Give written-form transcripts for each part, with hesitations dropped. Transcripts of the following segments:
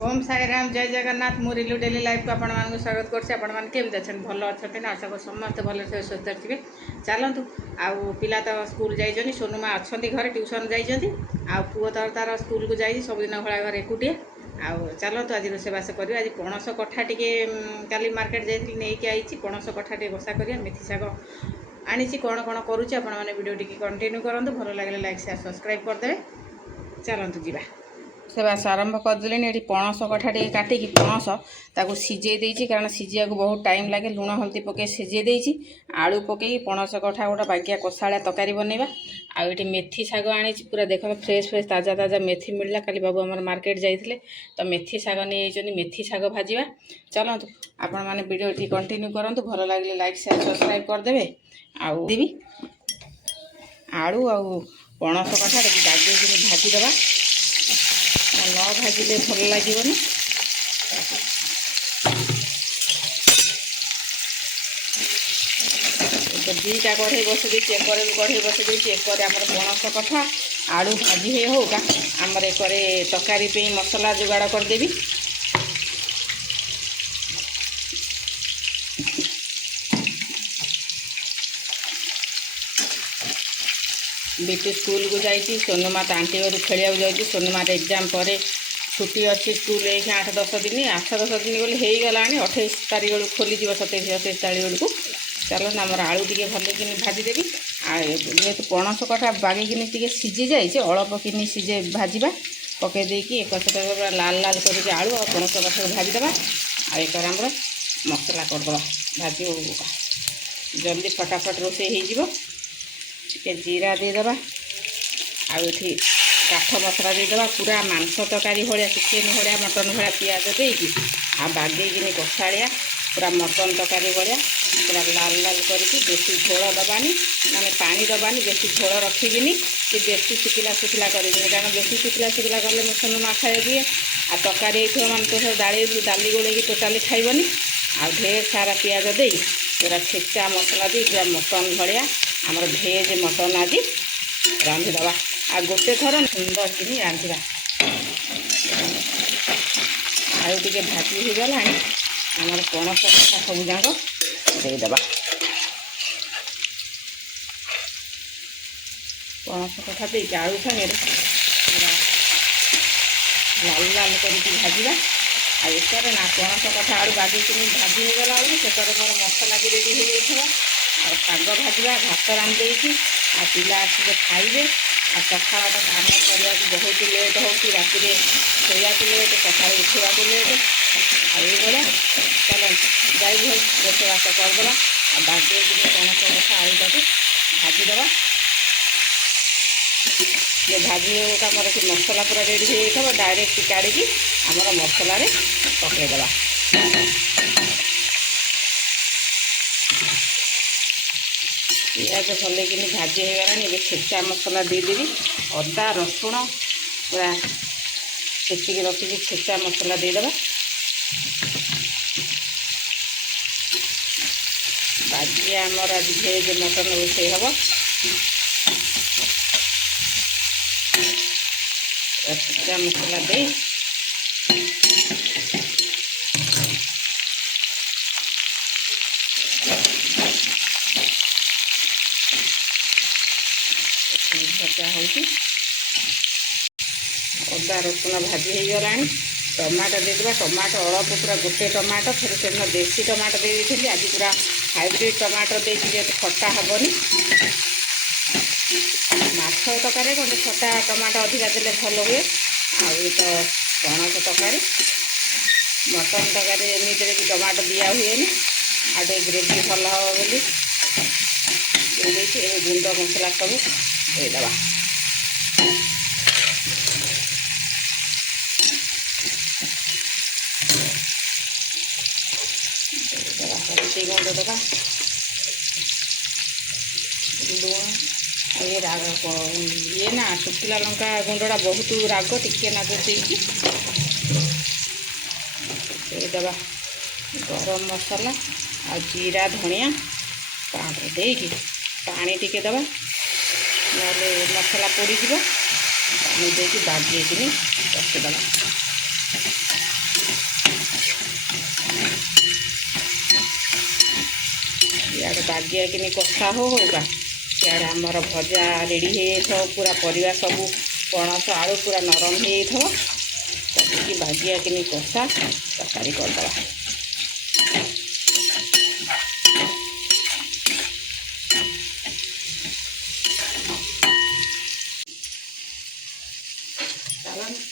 ओम साई राम जय जगन्नाथ मु रिलु daily life को आपण स्वागत करते भल अच्छे ना आशा कर समस्त भल थे सुस्थ थे चलतु आउ पिला तो स्कूल जाइए सोनुमा अच्छा घर ट्यूशन जाइए आ पुओ तार स्कूल को जाइए सबुदिन भाया घर एकुटिया आउ चलतु आज रोषेबास कर आज पणस कठा टे काली मार्केट जाइए नहीं आई पणस कठा टे बसा कर मेथी शाग आनी कौन कौन करुच्ची वीडियो टी कंटिन्यू करूँ भल लगे लाइक शेयर सब्सक्राइब करदे चलतु जी सेवास आरंभ करदेली ये पणस कठा टे काटिकी पणस ताको सीझे देती कारण सीझा बहुत टाइम लगे लुण हल्दी पकई सीझे देती आलू पकई पणस कठा गोटे बागिया कषाड़ा तरकारी बनवा आउ मेथी शाग आनी पूरा देख फ्रेश फ्रेश ताजा ताजा मेथी मिलला काली बाबू आम मार्केट जाइए तो मेथी शाग नहीं मेथी शाग भाजवा चलतु आपण मैंने वीडियो टी कंटिन्यू करूँ भल लगे लाइक शेयर सब्सक्राइब करदे आउ देवी आलू आउ पणस कठा बागे भाजीदवा न भाजिले भल लगे दुईटा कढ़ई बसई देती एक कढ़ई बसई देती एक आम पणस कठा आलू भाजी होगा आमर एक तरकारी पे मसला जोगाड़ करदेवी बिटू स्कूल को जाइए सोनुमा तो आंटी घर खेलिया जाऊँगी सोनुमार एग्जाम पर छुट्टी अच्छी स्कूल 8-10 दिन 8-10 दिन बोले हो गला 28 तारीख बेलू खोली 27-28 तारीख बेलू चलो आमर आलू टे भल भाजीदेवी जेहतु पणस कठा बागिकी टे सीझी जाए अल्प कि सीझे भाजवा पकई देकी एक पूरा लाल लाल करके आलू और पणस कठा भाजीदे आम मसला करदे भाजी जल्दी फटाफट रोषे हो जीरा देदेबा आठी काठ मसला देदेबा पूरा मांस तरकारी भाया चिकेन भाया मटन भाया पियाज देकी आ बागेकिनी कषाड़िया पूरा मटन तरकारी भाया पूरा लाल लाल करके बेसी झोल दबानी माने पानी दबानी बेसी झोल रखिकिनी कि बेसी शुखिला शुखिला कर कारण बेसी शुखिला शुखिला कले मोसन ना खाए दिए आ तरकारी मान तो दाली गोले टोटाली खाइबनी आ ढेर सारा पियाज दे पूरा छेचा मसला दी पूरा मटन भाया आमर भेज मटन आज रांधिदवा आ गोटे थर सुंदर कि रांधिबा आलू टे भाजी हो गला आमर पणस कठा सब जाक देदेबा पणस कठा दे आलू संगे पूरा लाल लाल करके भाजवा आर ना पणस कठा आलू बागिकी भाजी हो गला से मोर मसला भी रेडी हो जाइए और शाग भाजवा भात रांधे आ पिला आसिले खाइबे आ सका काम करने बहुत लेट हो राति शोया लेट सका उठा लेट आईभा चल जाई रोषेबास करदे आ बागे पणस कठा आलूटा को भाजीदे ये भाजी होगा मोर मसला पूरा रेडी हो जाए डायरेक्ट काढ़ी आमर मसला पकईदे पियाज भल कि भाजी हो गला छेचा मसला देदेवी अदा रसुण पूरा छेचिक रखिकी छेचा मसला देदेबा बाजी आमर आज भेज मटन रोषे हम छेचा मसला दे भजा हो अदा रसुण भाजी हो गला टमाटो देदेबा टमाटो अल्प पूरा गोटे टमाटो फिर से देसी टमाटो दे देती आज पूरा हाइब्रिड टमाटो देती जेहतु खटा हेनी माछ तरकारी गोटे खटा टमाटो अधिका देले भल हुए आई तो पणस तरकारी मटन तरकारी एमती भी टमाटो दिया हुए आटे ग्रेवी भल हम बोली गुंड मसला सब देदेबा हल्दी गुंड देवा लुण ये ये ना शुखिला लंका गुंडा बहुत राग टिके नाग देवा गरम मसला आ जीरा धनिया पाउडर देकी पानी टिके देवा ना मसला पोड़ पानी देकी बागेकिनी रखिदेवा। ବାଗିଆକିନି କଷା ହୋଉକା ସିଆଡ଼େ ଆମର ଭଜା ରେଡ଼ି ହେଇଯାଇଥିବ। ପୁରା ପରିବା ସବୁ ପଣସ ଆଳୁ ପୁରା ନରମ ହେଇଯାଇଥିବ। ତାକୁ ବାଗିଆକିନି କଷା ତରକାରୀ କରିଦେବା।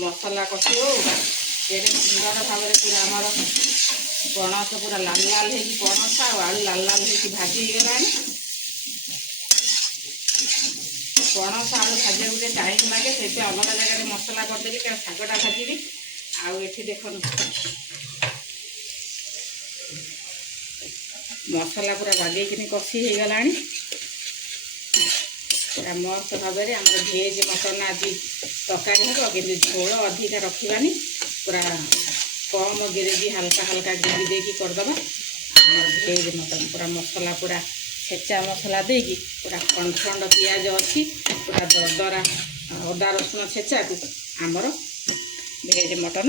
मसला कषि हो सुंदर भाव पूरा आमर पणस पूरा लाल लाल हो पणस आलू लाल लाल हो भाजी गला। पणस आलू भाजा गोटे टाइम लगे से अलग जगह मसला करदेवी क्या शागटा भाजी आठ देख मसला पूरा बागेकिन कषि हो गला। पूरा मस्त भाव में आम भेज मटन आज तरकारी हम कि झोल अधिका रखानी पूरा कम ग्रेवी हल्का हल्का ग्रेवी देकी करदे। आम भेज मटन पूरा मसला पूरा छेचा मसला देकी पूरा खंड खंड पियाज अच्छी पूरा दरदरा अदा रसुण छेचा को आमर भेज मटन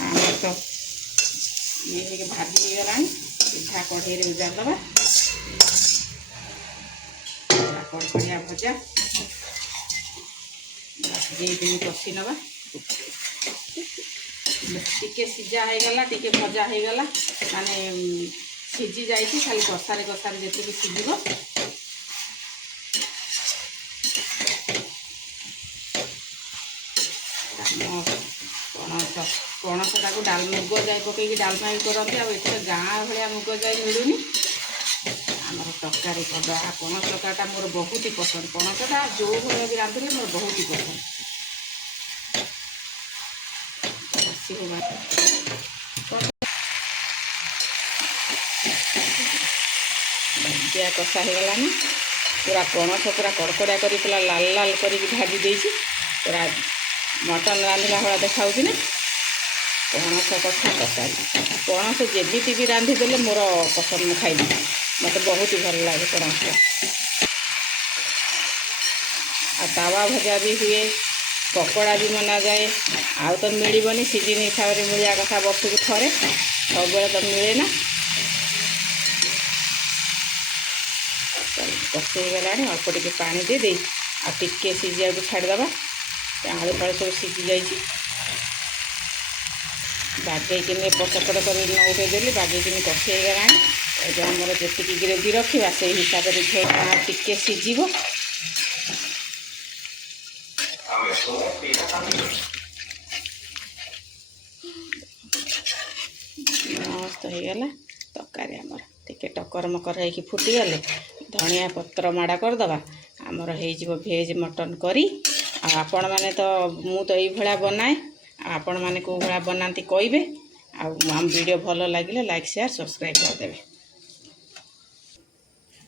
आम तो ये भाजी गला। सीधा कढ़ई उजार दबा कड़कड़िया भजा भाजी कषि नवा टिके सीझा होगला टिके भजा होगला माने सीझी जाए खाली कषारे कषारे जी सीझ पणस पणसटा को मुग जाई पकईकि डालमा भी करते आते गाँ भाया मुग जाई मिलूनी आमर तरकारी करदा। पणस तरकारीटा मोर बहुत ही पसंद। पणसटा जो भाया भी रांधे मोर बहुत ही पसंद। कषा हो गलानी पूरा पणस पूरा कड़कड़िया कर पूरा लाल लाल कर भाजी देती पूरा मटन रांधला भाया देखा ना। पणस कथा तरकारी पणस जमी भी रांधिदेले मोर पसंद मुझे खाइबी मत बहुत ही भल लगे पणस। तावा भजा भी हुए पकोड़ा भी बना जाए आउ तो मिलबनी सीजन हिसाब से मिलिया कथा वर्ष को थे सब तो मिले ना। कषि गला अल्प टे पा दे आके सीझा को छाड़देवा। आलू फालू सब सीझी जाइए बागेकिन पचपट कर न उठेदेली बागेकिन कषि गला। जो आमर जी ग्रेवी रखा से हिसाब से झोल टिके सीझ मस्त होगला तरकारी आमर टिके टकर मकर हो फुटीगले धनिया पत्र माड़ा करदे आमर हो भेज मटन करी। आपण मैंने तो मु तो ये बनाए आपण मैंने कौ भाया बनाती कहे आम वीडियो भल लगे लाइक शेयर सब्सक्राइब करदे।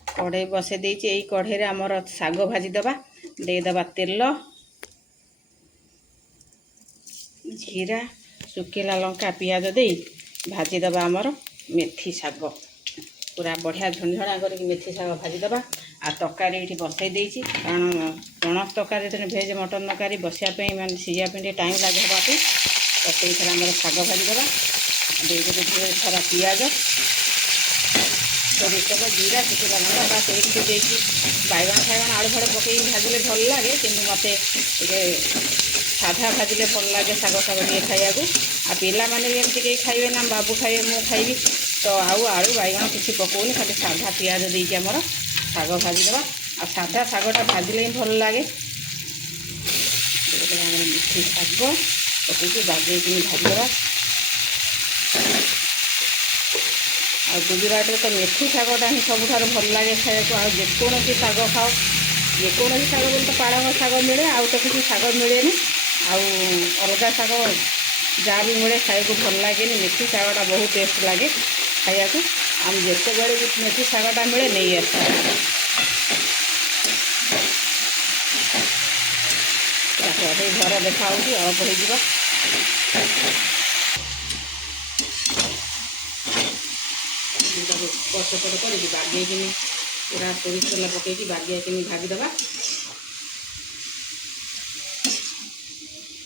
कढ़ई बसई देती यही कढ़ई आमर साग भाजीदे देदेबा तेल जीरा सुखिला लंका पियाज दे भाजीदे आमर मेथी साग पूरा बढ़िया झुंझुणा कर मेथी साग भाजीदे। आ तरकारी ये बसई देती कारण पणस तरकारी भेज मटन तरकारी बसापी मानते सीझापी टाइम लगे हाँपी तो से आम साग भाजीदे देदेवे ढेर सारा पियाज सोरिष जीरा सुखिला लंका बस ये देखिए बैगण फाइगण आलू फाड़ू पकई भाजिले भल लगे कि मत साधा भाजिले भल लगे साग साग टे खाया आ पिला माने भी एमती कहीं खाइबे ना बाबू खाइबे मु खाइबी तो आलू बैगण किसी पकौनी खाली साधा पियाज देकी आमर साग भाजीदे आ साधा सागटा भाजिले ही भल लगे। मेथी साग पकईकि बागेकिन भाजीदे आ गुजरात तो मेथी सागटा ही सबुठ भल लगे खाया जेकोसी साग खाओ जेकोसी साग बोले तो पालंग साग मिले आउ तो किसी साग मिले अलग साग जहाँ भी मिले खाया भल लगे। मेथी सागटा बहुत टेस्ट लगे खाया आम जिते बड़े मेथी सागटा मिले नहीं आस घर देखा अल्प हो पचपट कर बागेकिन पूरा सोरिष तेल पकईकि बागेकिन भाजीदे।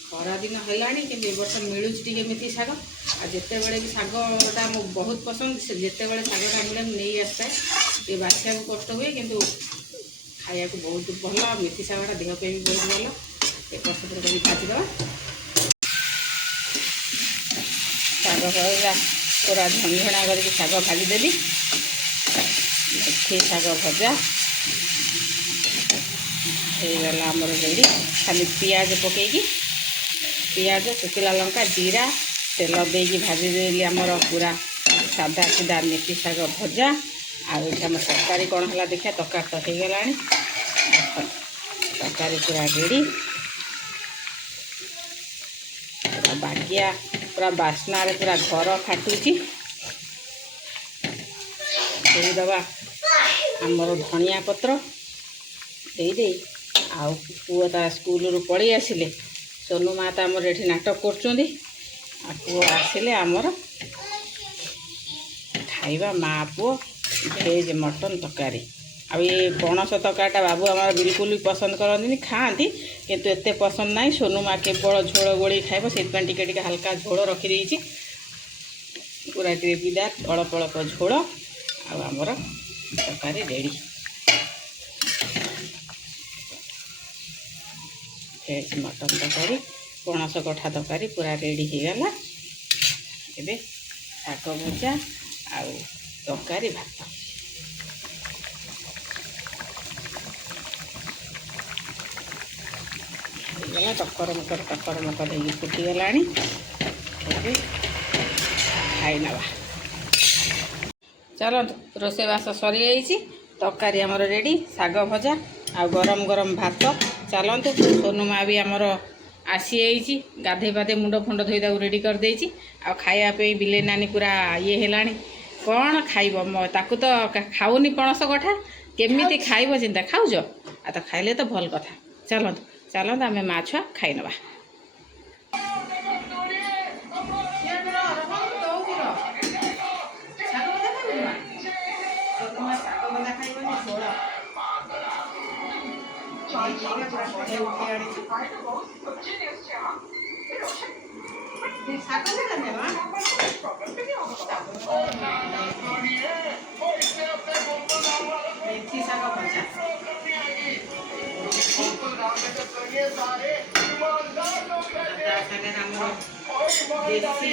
खरा दिन है कि वर्ष मिलूँ टे मेथी साग ଆଉ ଯେତେବେଳେ ବି ଶାଗଟା ମୁଁ ବହୁତ ପସନ୍ଦ, ସେ ଯେତେବେଳେ ଶାଗଟା ମିଳେ ମୁଁ ନେଇ ଆସିଥାଏ। ଟିକେ ବାଛିବାକୁ କଷ୍ଟ ହୁଏ କିନ୍ତୁ ଖାଇବାକୁ ବହୁତ ଭଲ। ମେଥି ଶାଗଟା ଦେହ ପାଇଁ ବି ବହୁତ ଭଲ। ଏପଟ ସେପଟ କରି ଭାଜିଦେବା। ଶାଗ ଭଜା ପୁରା ଝଣଝଣା କରିକି ଶାଗ ଭାଜିଦେଲି। ମେଥି ଶାଗ ଭଜା ହେଇଗଲା ଆମର ରେଡ଼ି। ଖାଲି ପିଆଜ ପକେଇକି, ପିଆଜ, ଶୁଖିଲା ଲଙ୍କା, ଜିରା, ତେଲ ଦେଇକି ଭାଜିଦେଲି ଆମର ପୁରା ସାଧା ସିଧା ମେଥି ଶାଗ ଭଜା। ଆଉ ଏଠି ଆମ ତରକାରୀ କ'ଣ ହେଲା ଦେଖିବା। ତରକାରୀ ତ ହେଇଗଲାଣି, ତରକାରୀ ପୁରା ରେଡ଼ି। ପୁରା ବାଗିଆ, ପୁରା ବାସ୍ନାରେ ପୁରା ଘର ଫାଟୁଛି। ଦେଇଦେବା ଆମର ଧନିଆ ପତ୍ର ଦେଇ ଆଉ ପୁଅ ତା ସ୍କୁଲରୁ ପଳେଇ ଆସିଲେ। ସୋନୁ ମା ତ ଆମର ଏଠି ନାଟକ କରୁଛନ୍ତି। ଆଉ ପୁଅ ଆସିଲେ ଆମର ଖାଇବା ମା ପୁଅ ଭେଜ୍ ମଟନ୍ ତରକାରୀ। ଆଉ ଏ ପଣସ ତରକାରୀଟା ବାବୁ ଆମର ବିଲକୁଲ ବି ପସନ୍ଦ କରନ୍ତିନି, ଖାଆନ୍ତି କିନ୍ତୁ ଏତେ ପସନ୍ଦ ନାହିଁ। ସୋନୁ ମା କେବଳ ଝୋଳ ଗୋଳେଇ ଖାଇବ, ସେଥିପାଇଁ ଟିକେ ଟିକେ ହାଲକା ଝୋଳ ରଖିଦେଇଛି। ପୁରା ଗ୍ରେଭିଦାର ଅଳ୍ପ ଅଳ୍ପ ଝୋଳ। ଆଉ ଆମର ତରକାରୀ ରେଡ଼ି। ଭେଜ୍ ମଟନ୍ ତରକାରୀ, ପଣସ କଠା ତରକାରୀ ପୁରା ରେଡ଼ି ହେଇଗଲା। ଏବେ ଶାଗ ଭଜା ଆଉ ତରକାରୀ, ଭାତ। ହେଇଗଲା। ଟକର ମକର ହେଇକି ଫୁଟିଗଲାଣି। ଏବେ ଖାଇ ନେବା। ଚାଲନ୍ତୁ, ରୋଷେଇବାସ ସରିଯାଇଛି। ତରକାରୀ ଆମର ରେଡ଼ି, ଶାଗ ଭଜା ଆଉ ଗରମ ଗରମ ଭାତ। ଚାଲନ୍ତୁ, ସୋନୁ ମା ବି ଆମର ଆସିଯାଇଛି। ଗାଧୋଇ ପାଧୋଇ ମୁଣ୍ଡ ଫୁଣ୍ଡ ଧୋଇ ତାକୁ ରେଡ଼ି କରିଦେଇଛି। ଆଉ ଖାଇବା ପାଇଁ ବିଲେଇ ନାନୀ ପୁରା ଇଏ ହେଲାଣି। କ'ଣ ଖାଇବ? ତାକୁ ତ ଖାଉନି ପଣସ କଠା, କେମିତି ଖାଇବ ଚିନ୍ତା। ଖାଉଛ? ଆଉ ତ ଖାଇଲେ ତ ଭଲ କଥା। ଚାଲନ୍ତୁ ଆମେ ମା ଛୁଆ ଖାଇ ନେବା। ମେଥି ଶାଗ ଭଜା, ସାଙ୍ଗରେ ଆମର ଦେଶୀ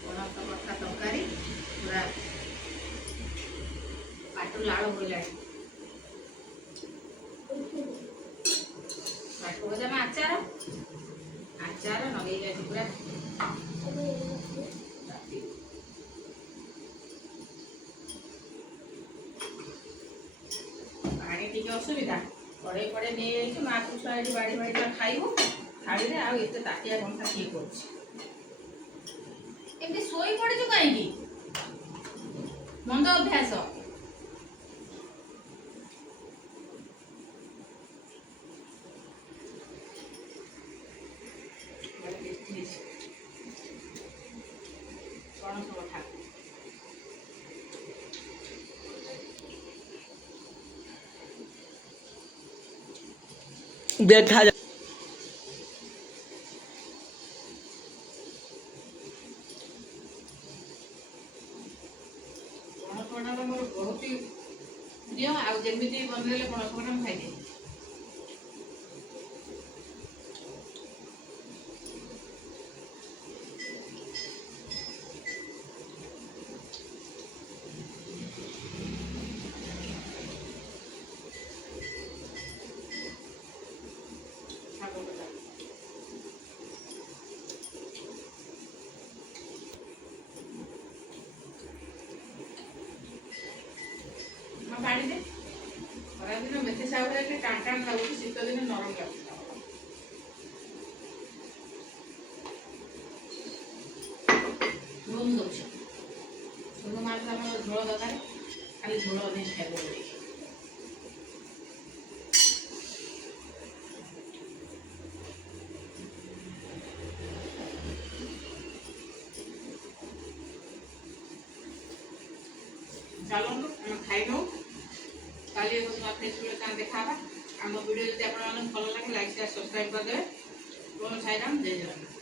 ପଣସ କଠା ତରକାରୀ। ପୁରା ପାଟୁ ଲାଳ ହୋଇଲାଣି। ପାଟୁ ଭଜା ନା ଆଚାର ନଗେଇ ଯାଇଛି ପୁରା। ପାଣି ଟିକେ ଅସୁବିଧା, କଡ଼େଇ ନେଇଯାଇଛି। ମା କୁ ଛୁଆ ଏଠି ବାଡ଼ି ଖାଇବୁ ଥାଳିରେ। ଆଉ ଏତେ ତାଟିଆ କଂସା କିଏ କରୁଛି? ଏମିତି ଶୋଇ ପଡ଼ିଛୁ କାହିଁକି? ମନ୍ଦ ଅଭ୍ୟାସ। ପଣସ କଠା ଦେଖା ପଣସ ମୋର ବହୁତ ପ୍ରିୟ। ଆଉ ଯେମିତି ବନେଇଲେ ପଣସ କଠା ମୁଁ ଖାଇଦିଏ। ପାଣିରେ ଖରାଦିନ ମେଥି ଶାଗଟା ଟିକେ ଟାଣ ଟାଣ ଲାଗୁଛି, ଶୀତ ଦିନ ନରମ ଲାଗୁଛି। ଝୋଳ ମୁଁ ଦେଉଛି। ସୋନୁ ମାଛ ଆମର ଝୋଳ ଦରକାର, ଖାଲି ଝୋଳ ନେଇ ଖାଇବ ବୋଲି। ଚାଲନ୍ତୁ ଆମେ ଖାଇନେଉ। କାଲି ଫେସବୁକ୍ ଦେଖା ହେବା। ଆମ ଭିଡ଼ିଓ ଯଦି ଆପଣମାନଙ୍କୁ ଭଲ ଲାଗେ ଲାଇକ୍ ସେୟାର ସବସ୍କ୍ରାଇବ୍ କରିଦେବେ। ଓମ୍ ସାଇରାମ, ଜୟ ଜଗନ୍ନାଥ।